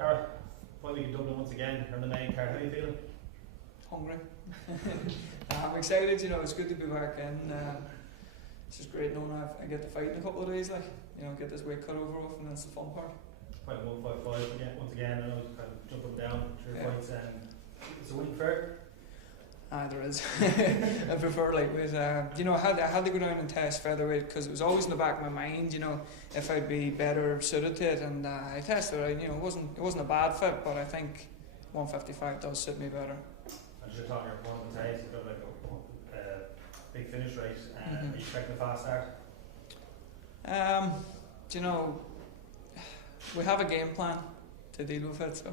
Darragh, final week in Dublin once again, you're on the main card. How are you feeling? Hungry. I'm excited, it's good to be back in. It's just great knowing I get to fight in a couple of days, get this weight cut over with, and that's the fun part. Fighting 155 again, once again. I know you kind of jumping down through your fights. It's a win fair. There is. I prefer lightweight. I had to go down and test featherweight because it was always in the back of my mind, if I'd be better suited to it. And I tested it. It wasn't a bad fit, but I think 155 does suit me better. As you're talking your opponent today, you've got a big finish rate. Are you expecting a fast start? We have a game plan to deal with it, so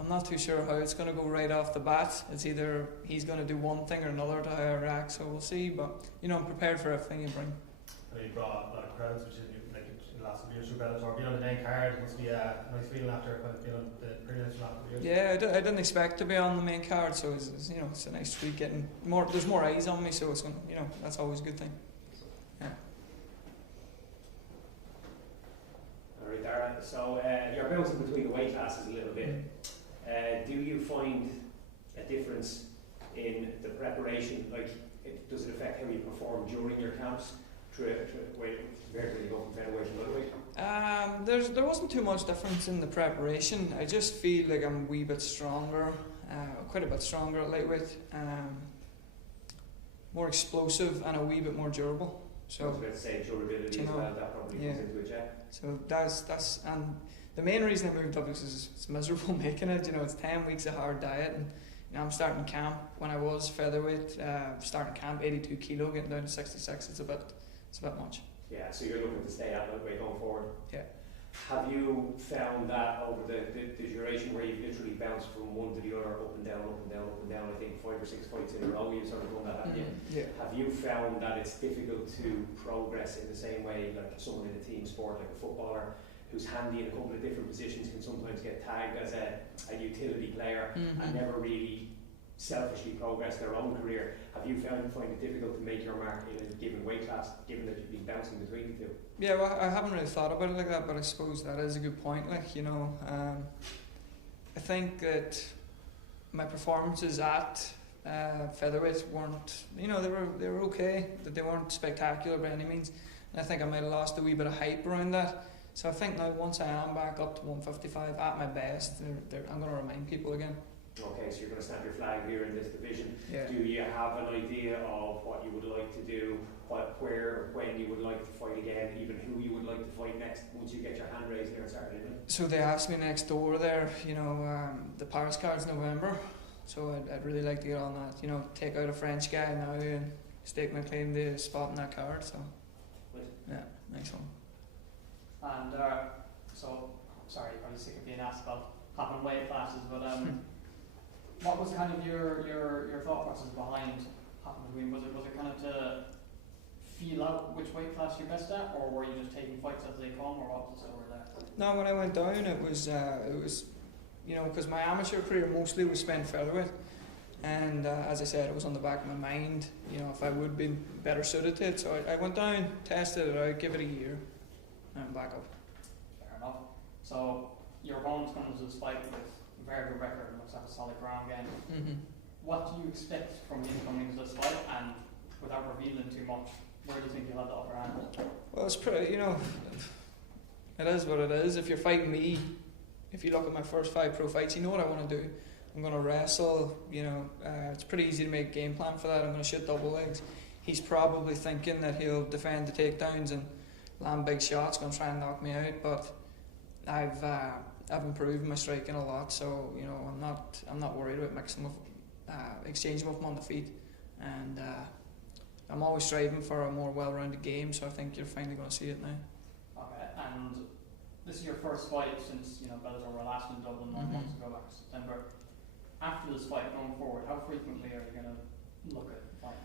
I'm not too sure how it's going to go right off the bat. It's either he's going to do one thing or another to how I react, so we'll see. But I'm prepared for everything you bring. You brought a lot of crowds, which is like in the last few years through Bellator. Being on the main card must be a nice feeling after kind of being on the prelims for the last few years. Yeah, I didn't expect to be on the main card, so it's a nice treat getting more. There's more eyes on me, so it's that's always a good thing. Yeah. All right, Darragh. So you're bouncing between the weight classes a little bit. Do you find a difference in the preparation? Does it affect how you perform during your camps? When you go from featherweight to lightweight? There wasn't too much difference in the preparation. I just feel like I'm a wee bit stronger, quite a bit stronger at lightweight, more explosive and a wee bit more durable. So I was about to say durability as well. That probably comes into it, yeah. So that's and. The main reason I moved up is it's miserable making it. It's 10 weeks of hard diet, and I'm starting camp when I was featherweight. Starting camp 82 kilo, getting down to 66. It's a bit much. Yeah. So you're looking to stay at that way going forward. Yeah. Have you found that over the duration where you've literally bounced from one to the other, up and down, up and down, up and down? I think 5 or 6 fights in a row. You've sort of done that, haven't you? Yeah. Have you found that it's difficult to progress in the same way like someone in a team sport, like a footballer, who's handy in a couple of different positions, can sometimes get tagged as a utility player and never really selfishly progress their own career? Have you find it difficult to make your mark in a given weight class, given that you've been bouncing between the two? Yeah, well, I haven't really thought about it like that, but I suppose that is a good point. I think that my performances at featherweight weren't, they were okay, that they weren't spectacular by any means. And I think I might have lost a wee bit of hype around that. So I think now once I am back up to 155 at my best, I'm going to remind people again. Okay, so you're going to stamp your flag here in this division. Yeah. Do you have an idea of what you would like to do, when you would like to fight again, even who you would like to fight next once you get your hand raised here on Saturday night? So they asked me next door there, the Paris card's November, so I'd really like to get on that, take out a French guy now and stake my claim to a spot in that card, so yeah, nice one. And so, sorry, you're probably sick of being asked about hopping weight classes, but what was kind of your thought process behind hopping between? Was it kind of to feel out which weight class you're best at, or were you just taking fights as they come, or what was the story there? No, when I went down, it was because my amateur career mostly was spent featherweight, and as I said, it was on the back of my mind, if I would be better suited to it. So I went down, tested it out, give it a year. And back up. Fair enough. So your opponent's coming to the fight with a very good record and looks like a solid ground game. What do you expect from him coming to this fight? And without revealing too much, where do you think you'll have the upper hand? Well, it's pretty. It is what it is. If you're fighting me, if you look at my first 5 pro fights, you know what I want to do. I'm going to wrestle. It's pretty easy to make a game plan for that. I'm going to shoot double legs. He's probably thinking that he'll defend the takedowns and land big shots, going to try and knock me out, but I've improved my striking a lot, so I'm not worried about exchanging with him on the feet, and I'm always striving for a more well-rounded game, so I think you're finally going to see it now. Okay, and this is your first fight since Bellator were last in Dublin 9 months ago, back in September. After this fight going forward, how frequently are you going to look at fighting?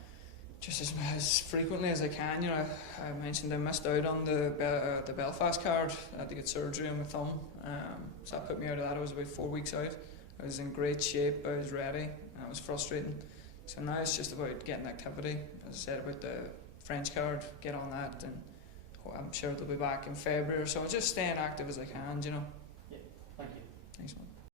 Just as frequently as I can. I mentioned I missed out on the Belfast card. I had to get surgery on my thumb, so that put me out of that. I was about 4 weeks out. I was in great shape. I was ready. It was frustrating. So now it's just about getting activity. As I said about the French card, get on that and I'm sure they'll be back in February or so. Just staying active as I can, you know.